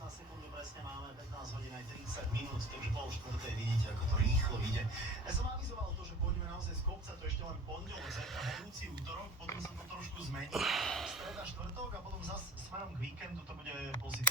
na sekundu presne máme 15 hodín aj 30 minút, takže pol štvrtej vidíte, ako to rýchlo ide. Ja som avizoval to, že pôjdeme naozaj z kopca, to ešte len pondelok, zajtra budúci útorok, potom sa to trošku zmení, streda, štvrtok a potom zase smerom k víkendu to bude pozitívne.